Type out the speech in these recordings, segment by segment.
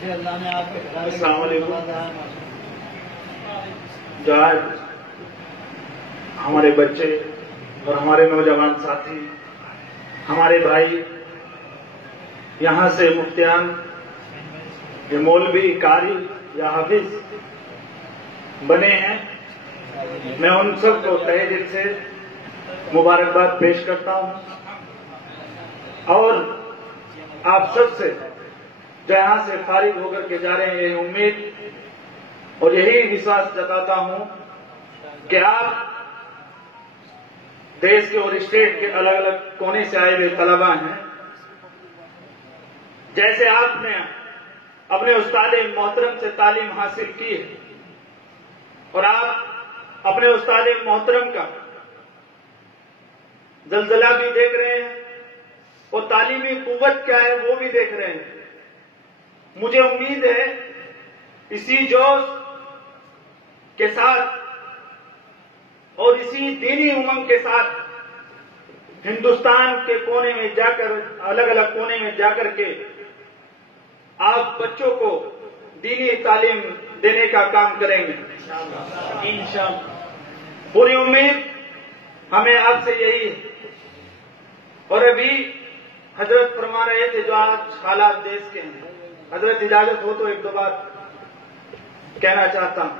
अस्सलाम वालेकुम। जो आज हमारे बच्चे और हमारे नौजवान साथी, हमारे भाई यहाँ से मुफ्तियान, ये मौलवी, कारी या हाफिज बने हैं, मैं उन सबको तहे दिल से मुबारकबाद पेश करता हूँ और आप सबसे जो यहाँ से फारिग होकर के जा रहे हैं, यही उम्मीद और यही विश्वास जताता हूँ कि आप देश के और स्टेट के अलग अलग कोने से आए हुए तलबा हैं। जैसे आपने अपने उस्ताद मोहतरम से तालीम हासिल की है और आप अपने उस्ताद मोहतरम का जलजला भी देख रहे हैं और तालीमी कुव्वत क्या है वो भी देख रहे हैं। मुझे उम्मीद है इसी जोश के साथ और इसी दीनी उमंग के साथ हिंदुस्तान के कोने में जाकर, अलग अलग कोने में जाकर के आप बच्चों को दीनी तालीम देने का काम करेंगे इंशाअल्लाह। पूरी उम्मीद हमें आपसे यही है। और अभी हजरत फरमा रहे थे जो आज हालात देश के हैं, हजरत इजाजत हो तो एक दो बात कहना चाहता हूं।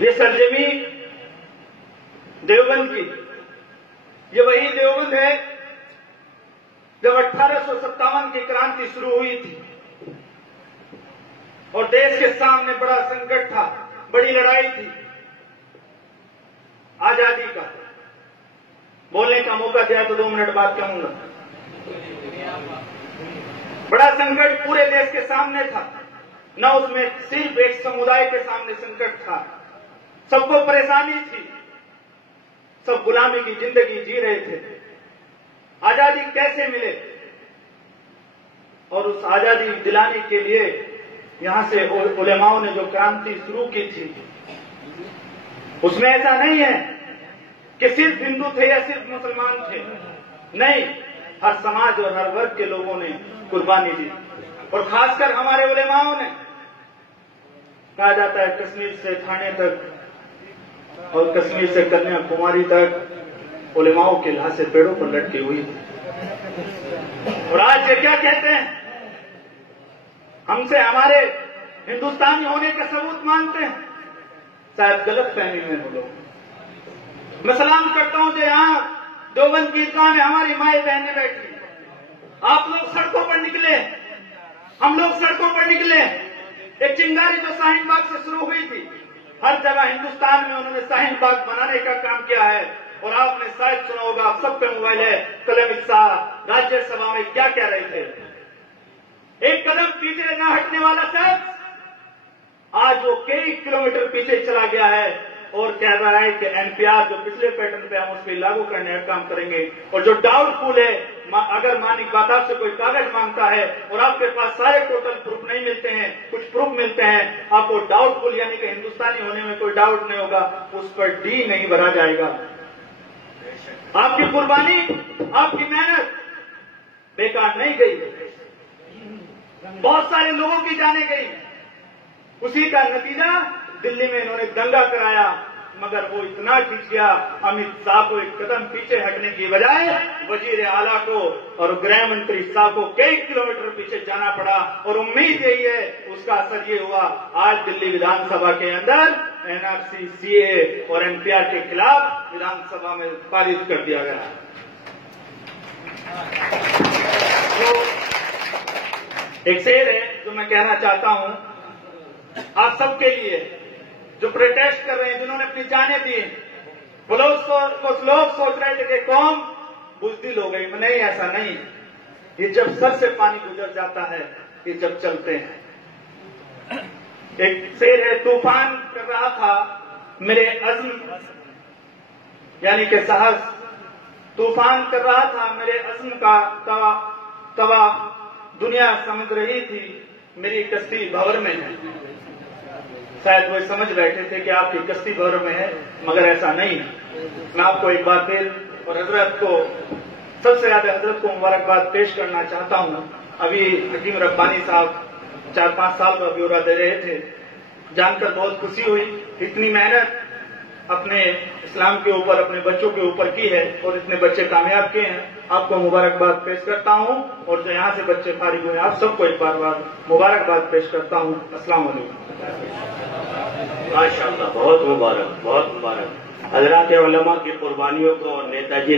ये सरजमी देवबंद की, ये वही देवबंद है जब 1857 की क्रांति शुरू हुई थी और देश के सामने बड़ा संकट था, बड़ी लड़ाई थी आजादी का। बोलने का मौका दिया तो 2 मिनट बाद कहूंगा। बड़ा संकट पूरे देश के सामने था, न उसमें सिर्फ एक समुदाय के सामने संकट था, सबको परेशानी थी, सब गुलामी की जिंदगी जी रहे थे। आजादी कैसे मिले और उस आजादी दिलाने के लिए यहां से उलेमाओं ने जो क्रांति शुरू की थी, उसमें ऐसा नहीं है कि सिर्फ हिंदू थे या सिर्फ मुसलमान थे, नहीं, हर समाज और हर वर्ग के लोगों ने कुर्बानी दी। और खासकर हमारे उलेमाओं ने, कहा जाता है कश्मीर से थाने तक और कश्मीर से कन्याकुमारी तक उलेमाओं की लाशें पेड़ों पर लटकी हुई थी। और आज ये क्या कहते हैं, हमसे हमारे हिंदुस्तानी होने का सबूत मांगते हैं। शायद गलत फहमी में हो लोग। मैं सलाम करता हूं जो यहां देवबंद की ईदगाह में हमारी माएं बहनें बैठी, आप लोग सड़कों पर निकले, हम लोग सड़कों पर निकले। एक चिंगारी जो शाहीन बाग से शुरू हुई थी, हर जगह हिंदुस्तान में उन्होंने शाहीन बाग बनाने का काम किया है। और आपने शायद सुना होगा, आप सब पे मोबाइल है, कलम साहब राज्यसभा में क्या कह रहे थे। एक कदम पीछे न हटने वाला शख्स आज वो कई किलोमीटर पीछे चला गया है और कह रहा है कि एनपीआर जो पिछले पैटर्न पे हम उस पर लागू करने का काम करेंगे। और जो डाउटफुल है, अगर मानिक बात आपसे कोई कागज मांगता है और आपके पास सारे टोटल प्रूफ नहीं मिलते हैं, कुछ प्रूफ मिलते हैं, आपको डाउटफुल यानी कि हिंदुस्तानी होने में कोई डाउट नहीं होगा, उस पर डी नहीं भरा जाएगा। आपकी कुर्बानी, आपकी मेहनत बेकार नहीं गई, बहुत सारे लोगों की जाने गई। उसी का नतीजा दिल्ली में इन्होंने दंगा कराया, मगर वो इतना खिंच गया, अमित शाह को एक कदम पीछे हटने की बजाय वजीर आला को और गृह मंत्री शाह को कई किलोमीटर पीछे जाना पड़ा। और उम्मीद यही है, उसका असर ये हुआ, आज दिल्ली विधानसभा के अंदर एनआरसी, सीए और एनपीआर के खिलाफ विधानसभा में पारित कर दिया गया। तो एक शेर है जो मैं कहना चाहता हूं आप सबके लिए जो प्रोटेस्ट कर रहे हैं, जिन्होंने अपनी जानें दी। वो लोग सोच रहे थे कि कौम बुज़दिल हो गई, नहीं, ऐसा नहीं। ये जब सर से पानी गुजर जाता है, ये जब चलते हैं। एक शेर है, तूफान कर रहा था मेरे अज़्म यानी कि साहस, तूफान कर रहा था मेरे अज़्म का तवा, दुनिया समझ रही थी मेरी कश्ती भंवर में है। शायद वो समझ बैठे थे कि आपकी कश्ती भंवर में है, मगर ऐसा नहीं है। मैं आपको एक बार फिर और हजरत को, सबसे ज्यादा हजरत को मुबारकबाद पेश करना चाहता हूं अभी हकीम रब्बानी साहब 4-5 साल का ब्यौरा दे रहे थे, जानकर बहुत खुशी हुई। इतनी मेहनत अपने इस्लाम के ऊपर, अपने बच्चों के ऊपर की है और इतने बच्चे कामयाब किए हैं। आपको मुबारकबाद पेश करता हूं और जो यहाँ से बच्चे फारिग हुए आप सबको एक बार मुबारकबाद पेश करता हूं। अस्सलाम वालेकुम। माशाअल्लाह, बहुत मुबारक, बहुत मुबारक। हजरात उलमा की कुर्बानियों को नेताजी